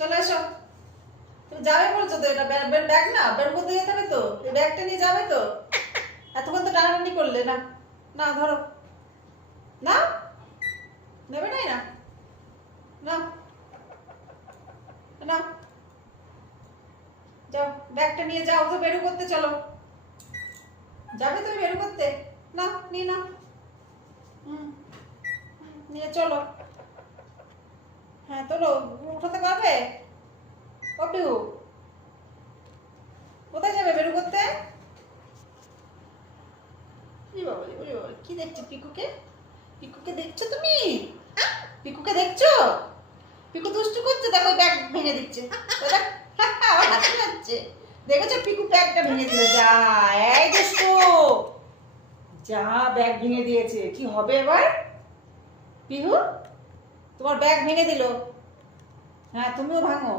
চলে এসো। তুমি যাবে বলছো তো, এটা ব্যাগ না, ব্যাগ মধ্যে যেতে হবে তো, এই ব্যাগটা নিয়ে যাবে তো। এতক্ষণ তো টানাটানি করলে না। না ধরো, না নেবে নাই না, না না, যাও ব্যাগটা নিয়ে যাও তো, বেরো করতে চলো। যাবে তুমি বেরো করতে? না নিয়ে নাও। হুম, নিয়ে চলো। হ্যাঁ তোলো, উঠাতে পারবে? কপি কোথায় যাবে বেরো করতে? ওরে বাবা, কি দেখছো পিকুকে? পিকুকে দেখছো তুমি? পিকুকে দেখছো? পিকু দুষ্টু করছে, দেখো ব্যাগ ভেঙে দিচ্ছে। আমার হাসি পাচ্ছে। দেখেছো পিকু ব্যাগটা ভেঙে দিল, যা এই দুষ্টু, যা ব্যাগ ভেঙে দিয়েছে। কি হবে এবার? পিহু তোমার ব্যাগ ভেঙে দিল। হ্যাঁ তুমিও ভাঙো।